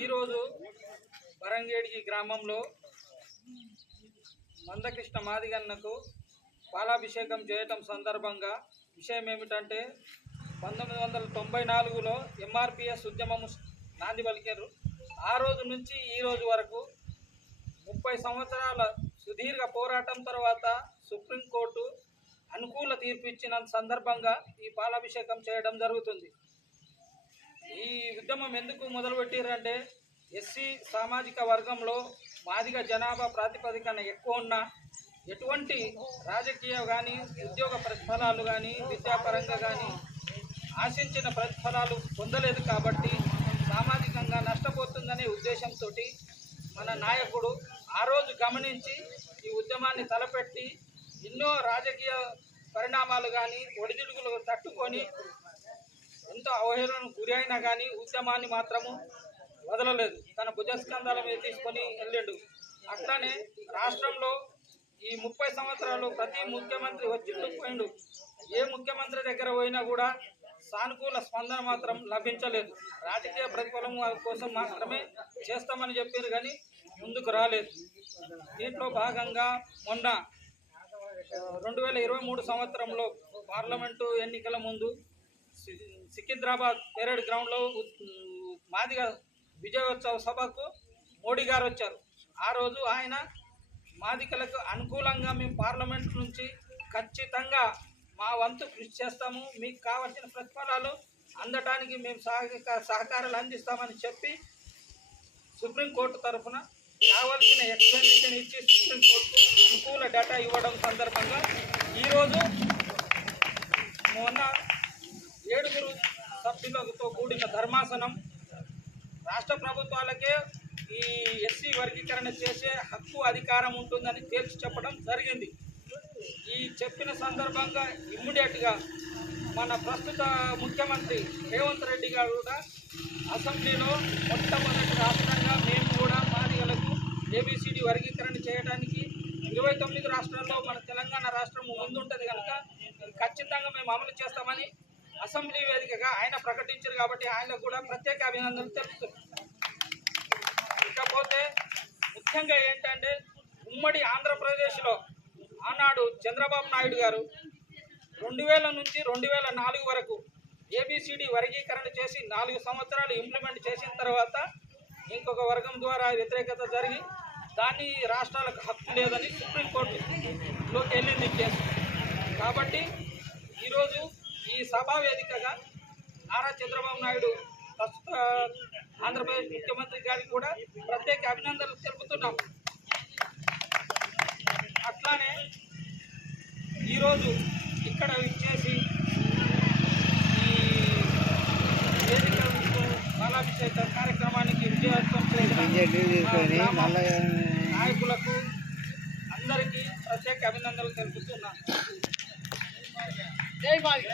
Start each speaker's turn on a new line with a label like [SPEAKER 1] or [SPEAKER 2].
[SPEAKER 1] ఈరోజు వరంగేడికి గ్రామంలో మందకృష్ణ మాదిగన్నకు పాలాభిషేకం చేయటం సందర్భంగా విషయం ఏమిటంటే పంతొమ్మిది వందల తొంభై నాలుగులో ఎంఆర్పిఎస్ ఉద్యమం నాంది పలికారు. ఆ రోజు నుంచి ఈ రోజు వరకు ముప్పై సంవత్సరాల సుదీర్ఘ పోరాటం తర్వాత సుప్రీంకోర్టు అనుకూల తీర్పు ఇచ్చిన సందర్భంగా ఈ పాలాభిషేకం చేయడం జరుగుతుంది. ఈ ఉద్యమం ఎందుకు మొదలుపెట్టారంటే ఎస్సీ సామాజిక వర్గంలో మాదిగ జనాభా ప్రాతిపదికన ఎక్కువ ఉన్న ఎటువంటి రాజకీయ కానీ ఉద్యోగ ప్రతిఫలాలు కానీ విద్యాపరంగా కానీ ఆశించిన ప్రతిఫలాలు పొందలేదు కాబట్టి సామాజికంగా నష్టపోతుందనే ఉద్దేశంతో మన నాయకుడు ఆ రోజు గమనించి ఈ ఉద్యమాన్ని తలపెట్టి ఎన్నో రాజకీయ పరిణామాలు కానీ ఒడిదుడుకులు తట్టుకొని ఎంతో అవహేళనకు గురి అయినా కానీ ఉద్యమాన్ని మాత్రము వదలలేదు. తన భుజస్కంధాల మీద తీసుకొని వెళ్ళిండు. అట్లానే రాష్ట్రంలో ఈ ముప్పై సంవత్సరాలు ప్రతి ముఖ్యమంత్రి వచ్చిండు పోయిండు. ఏ ముఖ్యమంత్రి దగ్గర పోయినా కూడా సానుకూల స్పందన మాత్రం లభించలేదు. రాజకీయ ప్రతిఫలం కోసం మాత్రమే చేస్తామని చెప్పారు కానీ ముందుకు రాలేదు. దీంట్లో భాగంగా మొన్న రెండు వేల ఇరవై మూడు సంవత్సరంలో పార్లమెంటు ఎన్నికల ముందు సికింద్రాబాద్ పెరేడ్ గ్రౌండ్లో మాదిగ విజయోత్సవ సభకు మోడీ గారు వచ్చారు. ఆ రోజు ఆయన మాదికలకు అనుకూలంగా మేము పార్లమెంట్ నుంచి ఖచ్చితంగా మా వంతు కృషి చేస్తాము. మీకు కావాల్సిన ప్రతిఫలాలు అందటానికి మేము సహక సహకారాలు అందిస్తామని చెప్పి సుప్రీంకోర్టు తరఫున కావలసిన ఎక్స్ప్లెనేషన్ ఇచ్చి సుప్రీంకోర్టు అనుకూల డేటా ఇవ్వడం సందర్భంగా ఈరోజు ఏడుగురు సభ్యులతో కూడిన ధర్మాసనం రాష్ట్ర ప్రభుత్వాలకే ఈ ఎస్సీ వర్గీకరణ చేసే హక్కు అధికారం ఉంటుందని తేల్చి చెప్పడం జరిగింది. ఈ చెప్పిన సందర్భంగా ఇమ్మీడియట్గా మన ప్రస్తుత ముఖ్యమంత్రి రేవంత్ రెడ్డి గారు కూడా అసెంబ్లీలో మొట్టమొదటి రాష్ట్రంగా మేము కూడా మాదిగలకు ఏబిసిడి వర్గీకరణ చేయడానికి ఇరవై తొమ్మిది రాష్ట్రాల్లో మన తెలంగాణ రాష్ట్రం ముందుంటుంది కనుక ఖచ్చితంగా మేము అమలు చేస్తామని అసెంబ్లీ వేదికగా ఆయన ప్రకటించారు కాబట్టి ఆయనకు కూడా ప్రత్యేక అభినందనలు తెలుపుతున్నాం ఇకపోతే ముఖ్యంగా ఏంటంటే ఉమ్మడి ఆంధ్రప్రదేశ్లో ఆనాడు చంద్రబాబు నాయుడు గారు రెండు వేల నుంచి రెండు వేల నాలుగు వరకు ఏబిసిడి వర్గీకరణ చేసి నాలుగు సంవత్సరాలు ఇంప్లిమెంట్ చేసిన తర్వాత ఇంకొక వర్గం ద్వారా వ్యతిరేకత జరిగి దాన్ని రాష్ట్రాలకు హక్కు లేదని సుప్రీంకోర్టులోకి వెళ్ళింది కేసు. కాబట్టి ఈరోజు ఈ సభా వేదికగా నారా చంద్రబాబు నాయుడు ప్రస్తుత ఆంధ్రప్రదేశ్ ముఖ్యమంత్రి గారికి కూడా ప్రత్యేక అభినందనలు తెలుపుతున్నాం. అట్లానే ఈరోజు ఇక్కడ ఇచ్చేసి ఈ వేదిక బాలాభిషేక కార్యక్రమానికి విజయోత్సవం చేసిన నాయకులకు అందరికీ ప్రత్యేక అభినందనలు తెలుపుతున్నాను. జై మాది.